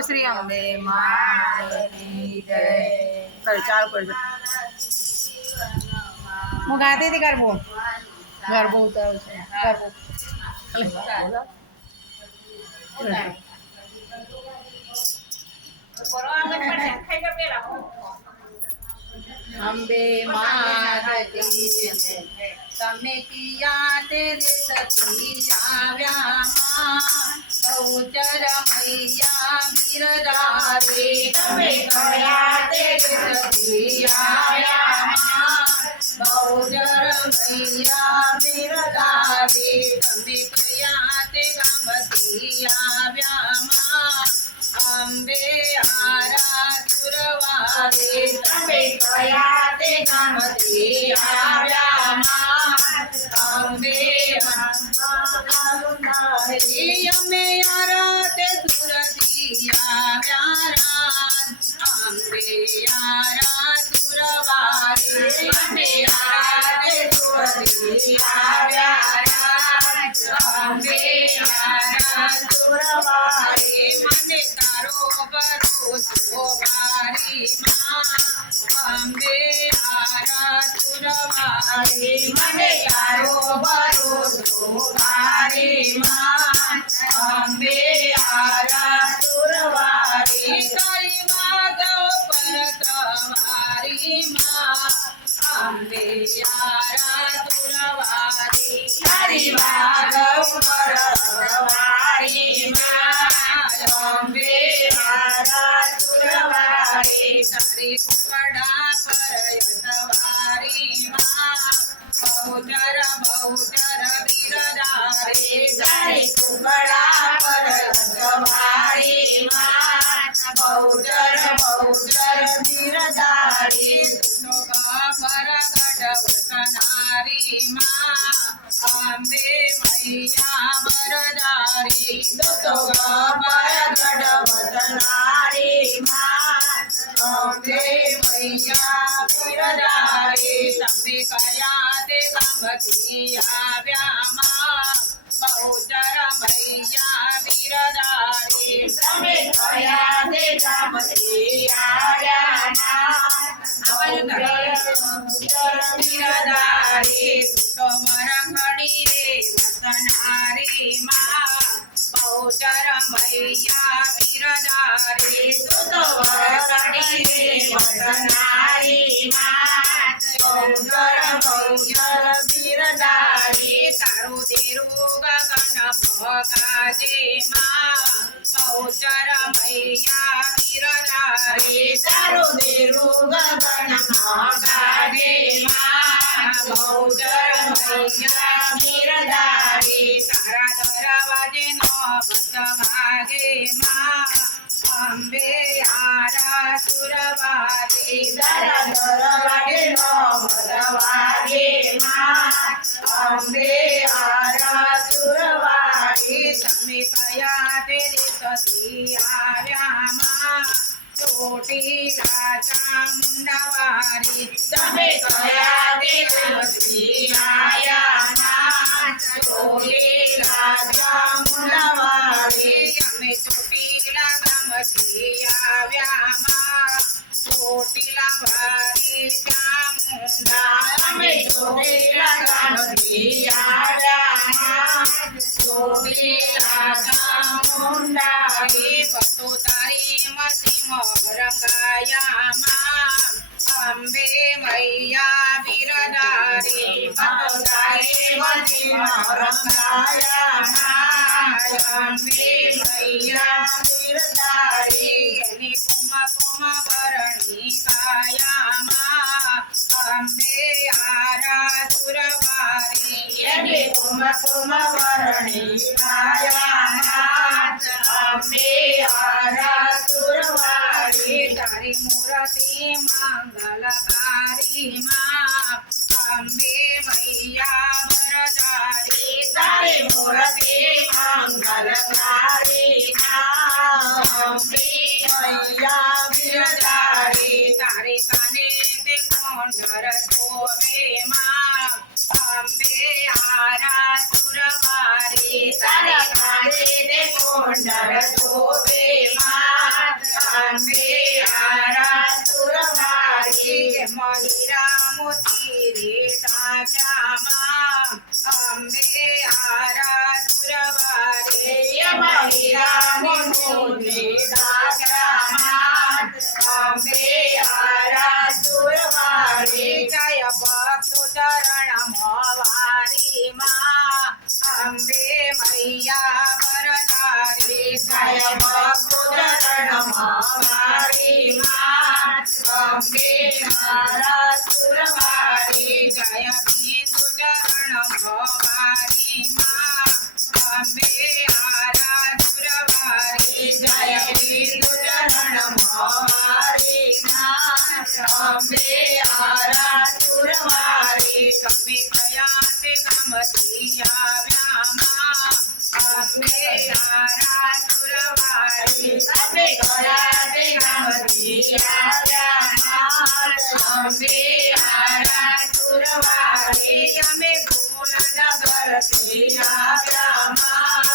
શ્રી અંબે માતની જય. કરે ચાલુ કરજો. હું ગાતી હતી ગરબો ગરબો ઉતારું છે ગરબો અંબે માતની તમે કિયા તે સતી આવ્યા બહુચર મૈયા બિરદાવે તમે કયા તે સતી આવ્યા બહુચર મૈયા બિરદાવે તમે કયા તે ગામથી આવ્યા અંબે આરા સુરવારે તમે કયા તે ગામથી આવ્યા અંબે અમે આરા તે સુરથી આવ્યા અંબે આરા સુરવારે અમે આરા તે સુરથી આવ્યા અંબે આરા સુરવારે મને તારો ભરોસો મારી અંબે આરા સુરવારે મને તારો ભરોસો મારી અંબે આરા સુરવારે તારી માધવ પર તમારી અંબે આરા સુરવારે તારી માધવ પર તમારી અંબે આરા સુરવારે તારી કુકડા પર તમારી બહુચર બહુચર બિરદારે તારી કુકડા પર તમારી બહુચર બહુચર બિરદારે પર ગઢવતનારી અંબે મૈયા બરદારી દોતો પર ગઢવતનારી અંબે મૈયા બરદારી તમે કયા તે ગામથી આવ્યા બહુચર મૈયા બિરદારી તમે કયા તે ગામથી આવ્યા બિરદારી તો મરખડી રે વતનારી બહુચર મૈયા બિરદારી તો મરખડી રે વતનારી બહુચર બહુચર બિરદારી તારું દેરું ગગન ભગાજે બહુચર મૈયા બિરદારી તારું દેરું ગગન ભગાજે બહુચર મૈયા બિરદારી તારા દરવાજે નો બતવાગે અંબે આરા સુરવારે તારા દરવાજે નો બતવાગે અંબે આરા સુરવારે તમે કયા તે સતી આવ્યા ચોટીલા ચામુંડાવારી તમે કયા તે સતી આવ્યા ચોટીલા ચામુંડાવારી અમે ચોટીલા ગામથી આવ્યા ચોટીલા વારી ચામુંડા અમે ચોટીલા ગામથી આવ્યા ચોટીલા ચામુંડા ભક્તો તારી મસીમ રંગાયા અંબે મૈયા બિરદારી ભક્તો તારી મસીમ રંગાયા અંબે મૈયા બિરદારી એની કુમ કુમ વરણી કાયા અંબે આરા સુરવારે એની કુમ કુમ વરણી કાયા અંબે આરા સુરવારે તારી મૂર્તિ મંગલકારી અંબે મૈયા બરદારી તારી મૂર્તિ મંગલકારી અંબે મૈયા બિરદારી તારી કાને તે કોંડર શોભે અંબે આરા સુરવારે તારી કાને તે કોંડર શોભે અંબે મારા સુરવારી જય બિંદુ ચરણ ભવારી માં અંબે મારા સુરવારી જય બિંદુ ચરણ ભવારી માં અંબે મારા સુરવારી તમે કયા તે ગામથી આવ્યા માં અંબે મારા સુરવારી તમે કયા તે ગામથી આવ્યા માં અંબે મારા સુરવારી અમે ગોકુળનગરથી આવ્યા માં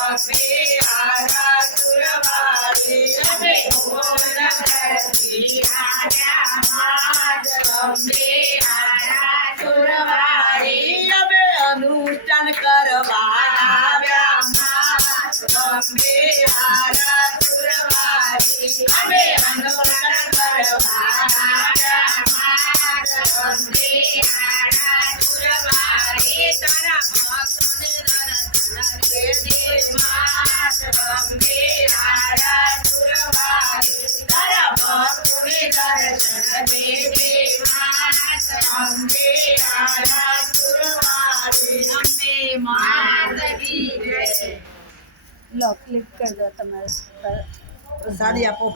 અંબે મારા સુરવારી અમે ગોકુળનગરથી આવ્યા માં અંબે મારા સુરવારી અમે અનુષ્ઠાન કરવા આવ્યા માં અંબે મારા સુરવારી અમે અનુષ્ઠાન કરવા આવ્યા માં અંબે મારા સુરવારી તારા ભક્તોને દર્શન દે માં અંબે મારા સુરવારી તારા ભક્તોને દર્શન દે માં અંબે મારા સુરવારી અંબે માત કી જય. લો ક્લિક કરી દો તમારે સાડી આપો.